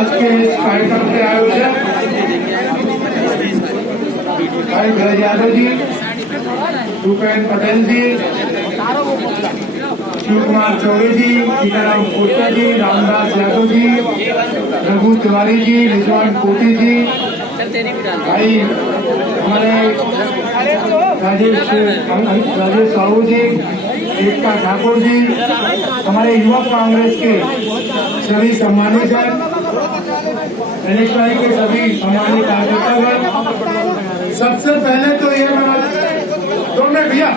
आज के इस कार्यक्रम के आयोजक भाई धीरज यादव जी, भूपेन्द्र पटेल जी, शिव कुमार चौबे जी, सीताराम कोटा जी, रामदास यादव जी, रघु तिवारी जी, रिजवान कोटी जी, भाई हमारे राजेश साहू जी, एकता ठाकुर जी, हमारे युवक कांग्रेस के सभी सम्मानित जन, के सभी सम्मानित कार्यकर्तागण। सबसे पहले तो ये मैं भैया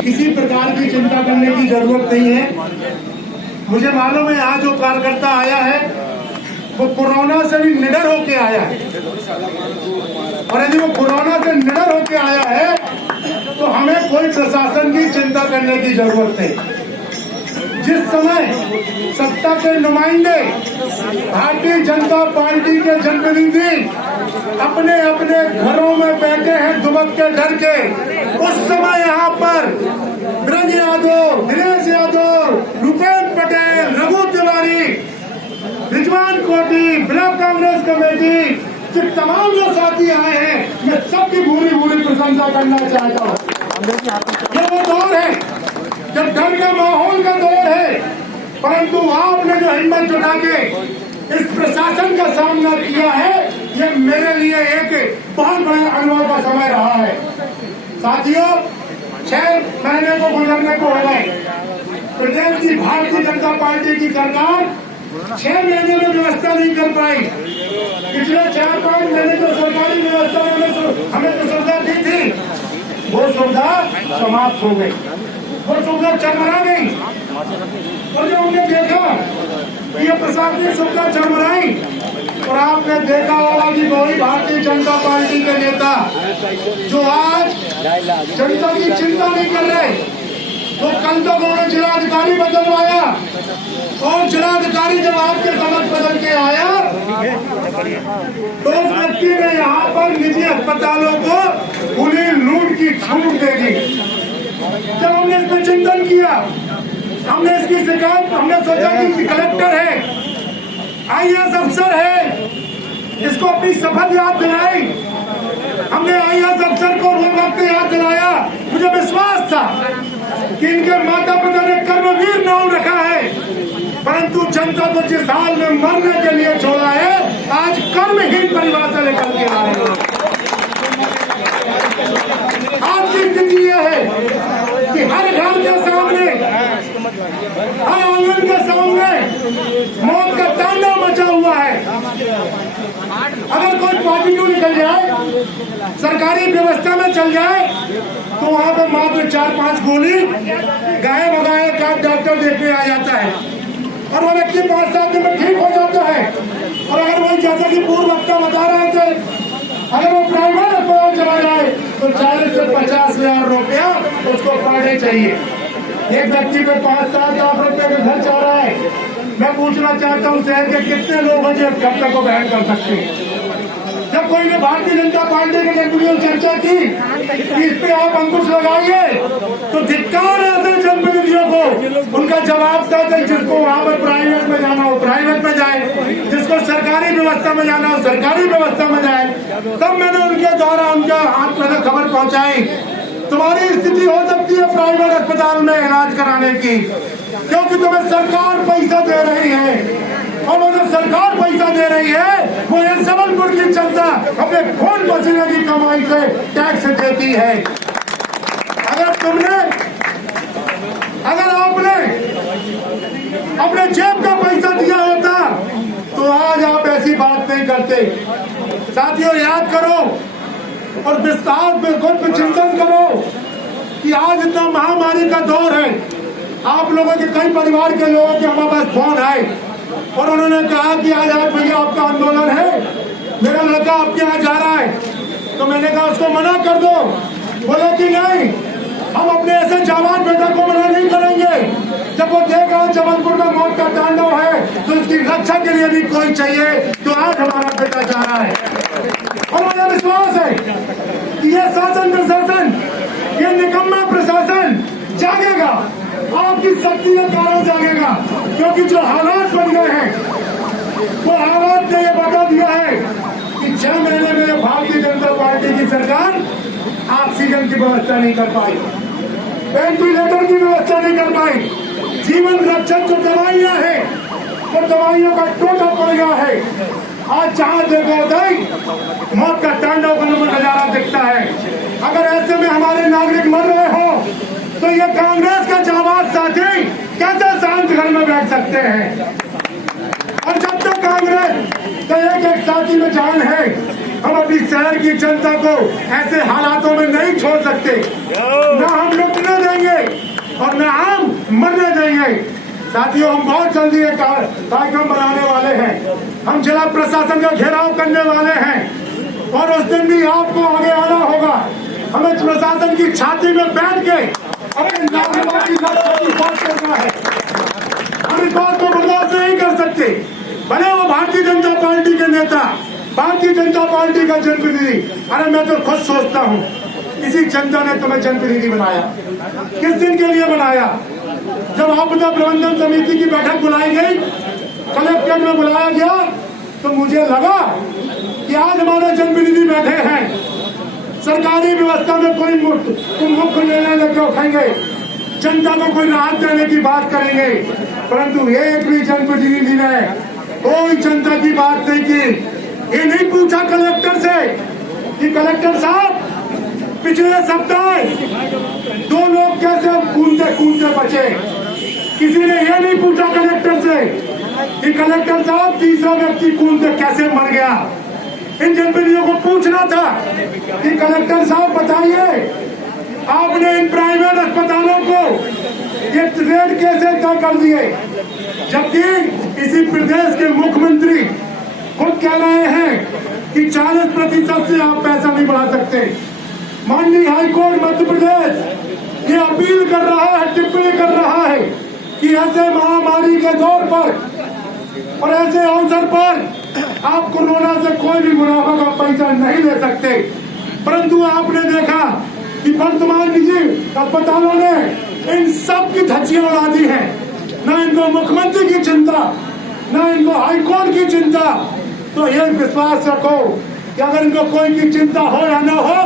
किसी प्रकार की चिंता करने की जरूरत नहीं है। मुझे मालूम है यहाँ जो कार्यकर्ता आया है वो कोरोना से भी निडर होके आया है, और यदि वो कोरोना से निडर होके आया है तो हमें कोई प्रशासन की चिंता करने की जरूरत नहीं। जिस समय सत्ता के नुमाइंदे, भारतीय जनता पार्टी के जनप्रतिनिधि अपने अपने घरों में बैठे हैं दुबक के डर के, उस समय यहाँ पर ब्रज यादव, दिनेश यादव, भूपेन्द्र पटेल, रघु तिवारी, रिजवान कोटी, ब्लॉक कांग्रेस कमेटी के तमाम जो साथी आए हैं, मैं सबकी भूरी भूरी प्रशंसा करना चाहता हूँ। ये वो दौर है जब डर का माहौल का दौर है, परंतु आपने जो हिम्मत जुटा के इस प्रशासन का सामना किया है, ये मेरे लिए एक बहुत बड़े अनुभव का समय रहा है। साथियों, 6 महीने को गुजरने को हो गए। प्रदेश की भारतीय जनता पार्टी की सरकार 6 महीने में व्यवस्था नहीं कर पाई। पिछले 4-5 महीने तो सरकारी व्यवस्था में हमें जो सुविधा दी थी वो सुविधा समाप्त हो गई, वो सुविधा चरमरा गई। और जब हमने देखा कि ये प्रशासनिक सुविधा चरमराई, और आपने देखा होगा कि वही भारतीय जनता पार्टी के नेता जो आज जनता की चिंता नहीं कर रहे, तो कल तो उन्होंने जिलाधिकारी बदलवाया, और जिलाधिकारी जब आपके समझ बदल के आया तो उस व्यक्ति ने यहाँ पर निजी अस्पतालों को खुली लूट की छूट दे दी। जब हमने इस पर चिंतन किया, हमने इसकी शिकायत, हमने सोचा कि कलेक्टर है, IAS अफसर है, इसको अपनी शपथ याद दिलाई। हमने IAS अफसर को वो वक्त याद दिलाया। मुझे विश्वास था कि इनके माता पिता ने कर्मवीर नाम रखा है, परंतु जनता को जिस हाल में मरने के लिए छोड़ा है, आज कर्महीन परिवार से निकल के आ रहे हैं। आज की स्थिति यह है कि हर घर के सामने, हर आंगन के सामने मौत का तांडव मचा हुआ है। अगर कोई पॉजिटिव निकल जाए, सरकारी व्यवस्था में चल जाए, तो वहां पर मात्र 4-5 गोली गाय बगाए का डॉक्टर देखने आ जाता है, और वो व्यक्ति 5-7 दिन में ठीक हो जाता है। और अगर वही जैसा कि पूर्व वक्ता बता रहे थे, अगर वो प्राइवेट अस्पताल चला जाए तो 40 से 50 हजार रुपया उसको पड़ने चाहिए। एक व्यक्ति को 5-7 लाख रुपए का घर चाह रहा है। मैं पूछना चाहता हूँ, शहर के कितने लोग हैं जो कब तक को बहन कर सकते हैं? जब कोई ने भारतीय जनता पार्टी के जनप्रतिनिधियों चर्चा की कि इस पे आप अंकुश लगाइए, तो धिक्कार है ऐसे जनप्रतिनिधियों को। उनका जवाब था कि जिसको वहाँ पर प्राइवेट में जाना हो प्राइवेट में जाए, जिसको सरकारी व्यवस्था में जाना हो सरकारी व्यवस्था में जाए। तब मैंने उनके द्वारा उनका हाथ में खबर पहुँचाई, तुम्हारी स्थिति हो सकती है प्राइवेट अस्पताल में इलाज कराने की, क्योंकि तुम्हें सरकार पैसा दे रही है, और वो जो सरकार पैसा दे रही है वो ये सबलपुर की जनता अपने खून पसीने की कमाई से टैक्स देती है। अगर आपने अपने जेब का पैसा दिया होता तो आज आप ऐसी बात नहीं करते। साथियों, याद करो और विस्तार में खुद पे चिंतन करो कि आज इतना महामारी का दौर है। आप लोगों के कई परिवार के लोगों के हमारे पास फोन आए और उन्होंने कहा कि आज भैया आपका आंदोलन है, मेरा लड़का आपके यहाँ जा रहा है। तो मैंने कहा उसको मना कर दो। बोले कि नहीं, हम अपने ऐसे जाबाज बेटा को मना नहीं करेंगे। जब वो देगा जबलपुर में मौत का तांडव है तो उसकी रक्षा के लिए भी कोई चाहिए, तो आज हमारा बेटा जा रहा है। और मुझे विश्वास है कि ये शासन प्रशासन, ये निकम्मा प्रशासन जागेगा, आपकी शक्ति के कारण जागेगा, क्योंकि जो हालात बन गए हैं वो आवाज ने ये बता दिया है कि 6 महीने में भारतीय जनता पार्टी की सरकार ऑक्सीजन की व्यवस्था नहीं कर पाई, वेंटिलेटर की व्यवस्था नहीं कर पाई, जीवन रक्षक जो दवाइयां हैं वो दवाइयों का टोटा पड़ गया है। आज जहां देखो उधर मौत का तांडव नजारा दिखता है। अगर ऐसे में हमारे नागरिक मर रहे हो तो ये कांग्रेस के जाबाज साथी कैसे शांत घर में बैठ सकते हैं? और जब तक कांग्रेस का एक साथी में जान है, हम अपनी शहर की जनता को ऐसे हालातों में नहीं छोड़ सकते। ना हम लुटने देंगे और ना हम मरने देंगे। साथियों, हम बहुत जल्दी एक कार्यक्रम बनाने वाले हैं। हम जिला प्रशासन का घेराव करने वाले हैं और उस दिन भी आपको आगे आना होगा। हमें प्रशासन की छाती में बैठ के अपने नागरिकों की बात करना है। हम इस बात को बर्दाश्त नहीं कर सकते। भले वो भारतीय जनता पार्टी के नेता, भारतीय जनता पार्टी का जनप्रतिनिधि, अरे मैं तो खुद सोचता हूँ इसी जनता ने तुम्हें जनप्रतिनिधि बनाया। किस दिन के लिए बनाया? जब आपदा प्रबंधन समिति की बैठक बुलाई गई, कलेक्टर में बुलाया गया, तो मुझे लगा कि आज हमारे जनप्रतिनिधि बैठे हैं, सरकारी व्यवस्था में कोई मुख्य निर्णय लेकर उठाएंगे, जनता को कोई राहत देने की बात करेंगे। परंतु एक भी जनप्रतिनिधि ने कोई जनता की बात नहीं की। ये नहीं पूछा कलेक्टर से कि कलेक्टर साहब पिछले सप्ताह 2 लोग कैसे कूदते कूदते बचे। किसी ने यह नहीं पूछा कलेक्टर से कि कलेक्टर साहब तीसरा व्यक्ति कूदते कैसे मर गया। इन जनप्रतिनिधियों को पूछना था कि कलेक्टर साहब बताइए, आपने इन प्राइवेट अस्पतालों को ये रेट कैसे तय कर दिए, जबकि इसी प्रदेश के मुख्यमंत्री खुद कह रहे हैं कि 40% से आप पैसा नहीं बढ़ा सकते। माननीय हाईकोर्ट मध्य प्रदेश ये अपील कर रहा है, टिप्पणी कर रहा है कि ऐसे महामारी के दौर पर और ऐसे अवसर पर आप कोरोना से कोई भी मुनाफा का पैसा नहीं ले सकते। परंतु आपने देखा कि वर्तमान निजी अस्पतालों ने इन सब की धज्जियां उड़ा दी है। न इनको मुख्यमंत्री की चिंता, न इनको हाईकोर्ट की चिंता। तो ये विश्वास रखो कि अगर इनको कोई की चिंता हो या न हो,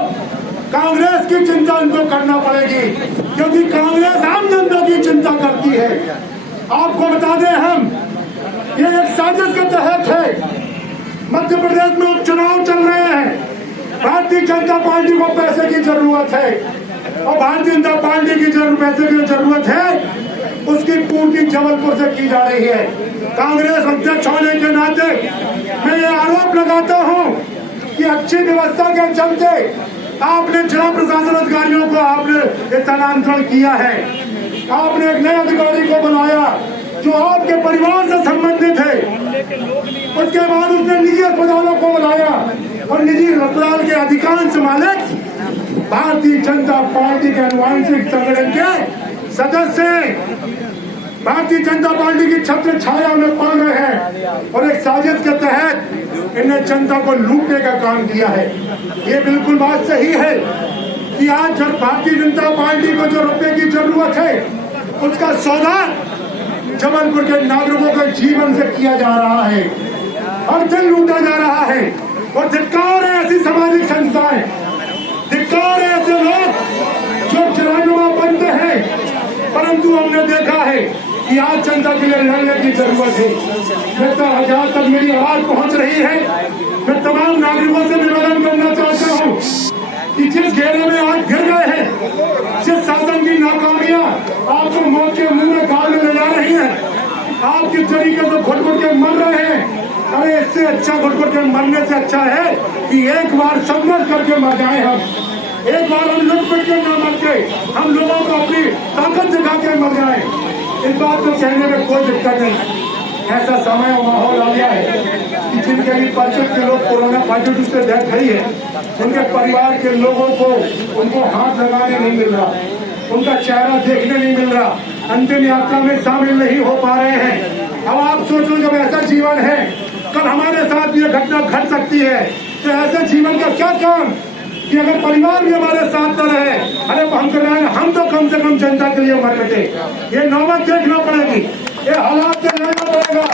कांग्रेस की चिंता इनको करना पड़ेगी, क्योंकि कांग्रेस आम जनता की चिंता करती है। आपको बता दें, हम ये एक साजिश के तहत है। मध्य प्रदेश में उपचुनाव चल रहे हैं। भारतीय जनता पार्टी को पैसे की जरूरत है और भारतीय जनता पार्टी की पैसे की जरूरत है, उसकी पूर्ति जबलपुर से की जा रही है। कांग्रेस अध्यक्ष होने के नाते मैं ये आरोप लगाता हूँ कि अच्छी व्यवस्था के चलते आपने जिला प्रशासन अधिकारियों को आपने स्थानांतरण किया है। आपने एक नए अधिकारी को बनाया जो आपके परिवार से संबंधित है। उसके बाद उसने निजी अस्पतालों को बनाया और निजी अस्पताल के अधिकांश मालिक भारतीय जनता पार्टी के अनुवांशिक संगठन के सदस्य हैं। भारतीय जनता पार्टी की छत्र छाया में पड़ रहे हैं और एक साजिश के तहत इन्हें जनता को लूटने का काम किया है। ये बिल्कुल बात सही है कि आज भारतीय जनता पार्टी को जो रुपए की जरूरत है, उसका सौदा जबलपुर के नागरिकों के जीवन से किया जा रहा है, हर दिन लूटा जा रहा है। और धिक्कार है ऐसी सामाजिक संस्थाएं, धिक्कार है ऐसे लोग जो चुनाव बनते हैं। परंतु हमने देखा है कि आज जनता के लिए लड़ने की जरूरत है। मैं तो जहाँ तक मेरी आवाज पहुँच रही है, मैं तमाम नागरिकों से निवेदन करना चाहता हूँ कि जिस घेरे में आज घिर गए हैं, जिस शासन की नाकामियां आपको मौत के मुंह में गाल ले जा रही हैं, आप किस तरीके से घुट घुट के मर रहे हैं। अरे इससे अच्छा घुट घुट के मरने से अच्छा है कि एक बार संघर्ष करके मर जाए। हम एक बार हम लुट पिट के न मर के हम लोगों को अपनी ताकत दिखा के मर जाए। इस बात को कहने में कोई दिक्कत नहीं। ऐसा समय और माहौल आ गया है कि जिनके भी परिचित के लोग कोरोना पॉजिटिव से डेथ हुई है, उनके परिवार के लोगों को उनको हाथ लगाने नहीं मिल रहा, उनका चेहरा देखने नहीं मिल रहा, अंतिम यात्रा में शामिल नहीं हो पा रहे हैं। अब आप सोचो, जब ऐसा जीवन है, कल हमारे साथ ये घटना घट सकती है, तो ऐसे जीवन का क्या काम कि अगर परिवार भी हमारे साथ न रहे, अरे हम तो कम से कम जनता के लिए मर बैठे। ये नौबत देखना पड़ेगी, ये हालात से लड़ना पड़ेगा।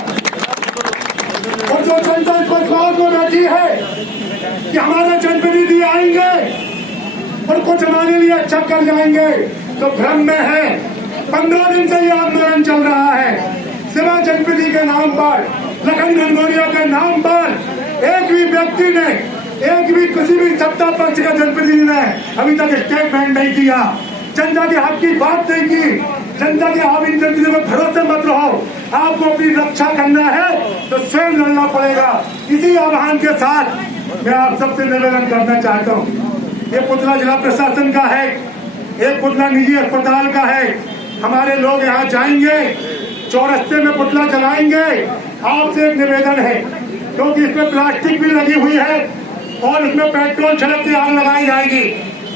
चलाने लिए चक्कर जाएंगे तो भ्रम में है। 15 दिन से ये आंदोलन चल रहा है। शिवा जनपदी के नाम पर, लखन घनघोरिया के नाम पर एक भी व्यक्ति ने, एक भी किसी भी सत्ता पक्ष का जनप्रतिनिधि ने अभी तक स्टेटमेंट नहीं दिया, जनता के हक की बात नहीं की। जनता के आप इन जनप्रतिनिधियों पर भरोसे मत रहो। आपको अपनी रक्षा करना है तो स्वयं लड़ना पड़ेगा। इसी आह्वान के साथ मैं आप सबसे निवेदन करना चाहता हूँ, ये पुतला जिला प्रशासन का है, एक पुतला निजी अस्पताल का है। हमारे लोग यहाँ जाएंगे, चौरस्ते में पुतला जलाएंगे। आपसे एक निवेदन है, क्योंकि इसमें प्लास्टिक भी लगी हुई है और इसमें पेट्रोल छिड़क के आग लगाई जाएगी।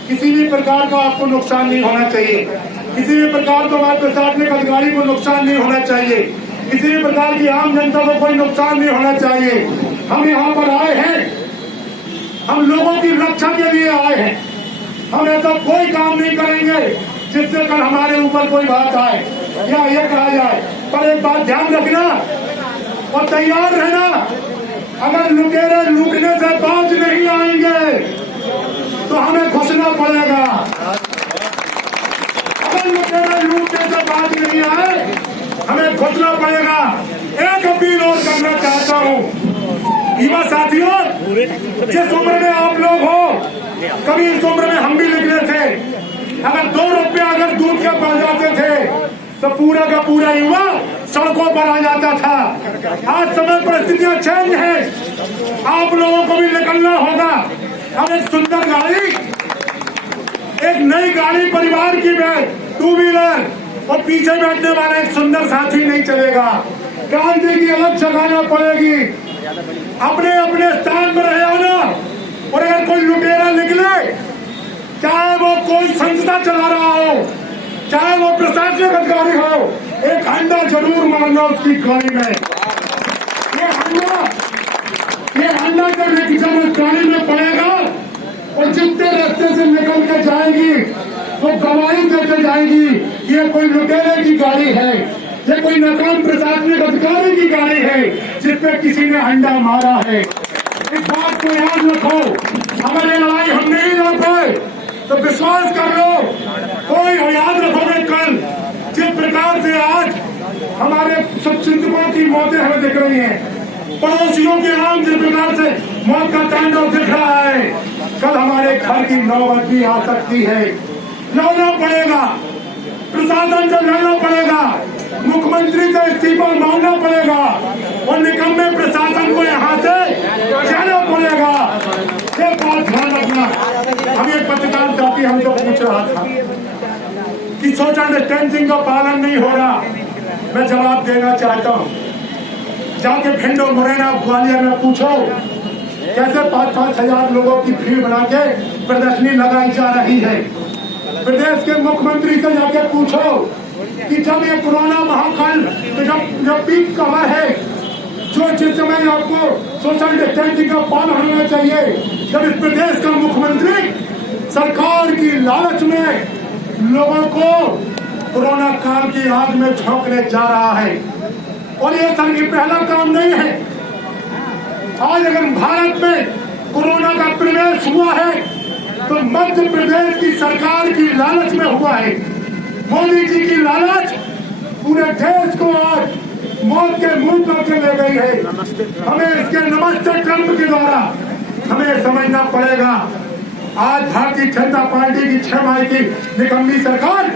किसी भी प्रकार का आपको नुकसान नहीं होना चाहिए, किसी भी प्रकार का हमारे प्रशासनिक अधिकारी को नुकसान नहीं होना चाहिए, किसी भी प्रकार की आम जनता को कोई नुकसान नहीं होना चाहिए। हम यहाँ पर आए हैं, हम लोगों की रक्षा के लिए आए हैं। हम ऐसा कोई काम नहीं करेंगे जिससे कल हमारे ऊपर कोई बात आए या ये कहा जाए। पर एक बात ध्यान रखना और तैयार रहना, अगर लुटेरे लूटने से बाज नहीं आएंगे तो हमें घुसना पड़ेगा। अगर लुटेरे लूटने से बाज नहीं आए हमें घुसना पड़ेगा। एक अपील और करना चाहता हूँ, युवा साथियों, जिस उम्र में आप लोग हो, कभी इस उम्र में हम भी निकले थे। अगर 2 रुपया अगर दूध के पड़ जाते थे तो पूरा का पूरा युवा सड़कों पर आ जाता था। आज समय परिस्थितियां चेंज है, आप लोगों को भी निकलना होगा। अब एक सुंदर गाड़ी, एक नई गाड़ी परिवार की 2 व्हीलर और पीछे बैठने वाला एक सुंदर साथी नहीं चलेगा। क्रांति की अलग जगाना पड़ेगी। अपने अपने स्थान पर रहे आना। और अगर कोई लुटेरा निकले, चाहे वो कोई संस्था चला रहा हो, चाहे वो प्रशासनिक अधिकारी हो, एक अंडा जरूर मारना उसकी गाड़ी में। ये अंडा जब गाड़ी में पड़ेगा और जितने रास्ते से निकल के जाएगी वो गवाही देते जाएगी कि ये कोई लुटेरे की गाड़ी है, ये कोई नाकाम प्रशासनिक अधिकारी की गाड़ी है जिसपे किसी ने अंडा मारा है। इस बात को याद रखो। अगर ये लड़ाई हम नहीं लड़ पाए तो विश्वास कर लो, कोई याद रखोगे कल जिस प्रकार से आज हमारे शुभचिंतकों की मौतें हमें दिख रही हैं, पड़ोसियों के नाम जिस प्रकार से मौत का तांडव दिख रहा है, कल हमारे घर की नौबत भी आ सकती है। लड़ना पड़ेगा, प्रशासन से लड़ना पड़ेगा, मुख्यमंत्री से इस्तीफा मांगना पड़ेगा और निकम्मे प्रशासन को यहाँ से जाना पड़ेगा। ये बात ध्यान रखना। हम एक पत्रकार साथी हमसे पूछ रहा था कि सोशल डिस्टेंसिंग का पालन नहीं हो रहा। मैं जवाब देना चाहता हूँ, जाके भिंड और मुरैना ग्वालियर में पूछो कैसे 5-5 हजार लोगों की भीड़ बना के प्रदर्शनी लगाई जा रही है। प्रदेश के मुख्यमंत्री से जाके पूछो कि जब ये कोरोना महाकाल जब पीक कवर है, जो जिस समय आपको सोशल डिस्टेंसिंग का पालन होना चाहिए, जब इस प्रदेश का मुख्यमंत्री सरकार की लालच में लोगों को कोरोना काल की आग में झोंकने जा रहा है। और ये सर की पहला काम नहीं है। आज अगर भारत में कोरोना का प्रवेश हुआ है तो मध्य प्रदेश की सरकार की लालच में हुआ है। मोदी जी की लालच पूरे देश को आज मौत के मुंह पर ले गई है। हमें इसके नमस्ते ट्रंप के द्वारा हमें समझना पड़ेगा। आज भारतीय जनता पार्टी की 6 माह की निकम्मी सरकार,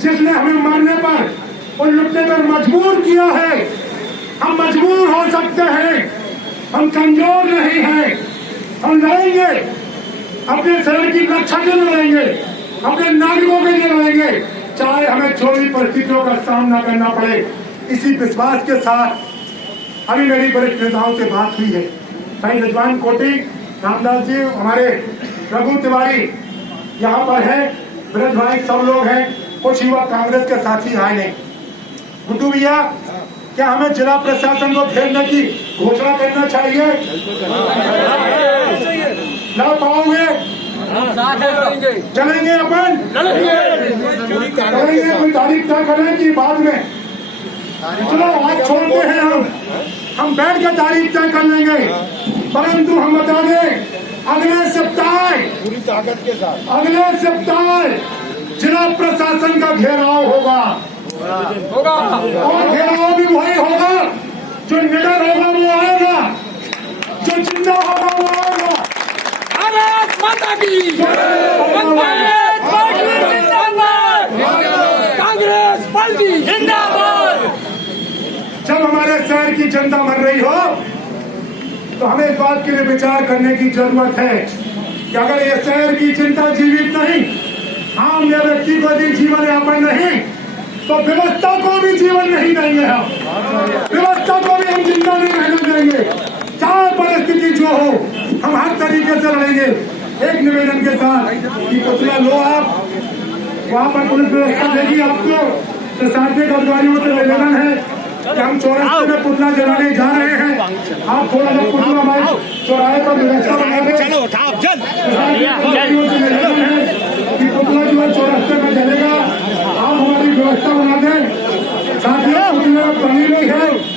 जिसने हमें मारने पर और लुटने पर मजबूर किया है, हम मजबूर हो सकते हैं, हम कमजोर नहीं हैं। हम लड़ेंगे, अपने शहर की रक्षा के लिए लड़ेंगे, अपने नागरिकों के लिए लड़ेंगे, चाहे हमें जो भी परिस्थितियों का सामना करना पड़े। इसी विश्वास के साथ अभी मेरी वरिष्ठ नेताओं से बात हुई है। भाई रिजवान कोटी, रामदास जी, हमारे रघु तिवारी यहाँ पर है, ब्रज भाई, सब लोग हैं, कुछ युवा कांग्रेस के साथी आए नहीं। गुड्डू भैया, क्या हमें जिला प्रशासन को घेरने की घोषणा करना चाहिए? ना पाओगे? चलेंगे अपन, करेंगे, कोई तारीख तय करें कि बाद में? चलो आज छोड़ते हैं, हम बैठ के तारीख तय कर लेंगे। परंतु हम बता दें अगले सप्ताह पूरी ताकत के साथ अगले सप्ताह जिला प्रशासन का घेराव होगा और घेराव भी वही होगा जो निडर होगा वो आएगा, जो जिंदा होगा वो आएगा। भारत माता की कांग्रेस पार्टी जिंदाबाद, कांग्रेस पार्टी जिंदाबाद। जब हमारे शहर की जनता मर रही हो तो हमें इस बात के लिए विचार करने की जरूरत है कि अगर ये शहर की जनता जीवित नहीं, आम व्यक्ति को भी जीवन यापन नहीं, तो व्यवस्था को भी जीवन नहीं देंगे। हम व्यवस्था को भी हम जिंदा नहीं रहने देंगे। चाहे परिस्थिति जो हो, हम हर तरीके से लड़ेंगे। एक निवेदन के साथ कि पुतला लो आप, वहाँ पर पुलिस व्यवस्था देगी आपको। प्रशासनिक अधिकारियों से निवेदन है कि हम चौराहे में पुतला जलाने जा रहे हैं, आप थोड़ा सा पुतला हमारे चौराहे पर व्यवस्था बना दें। प्रशासनिक अधिकारियों से निवेदन है कि पुतला जो है चौराहे में जलेगा।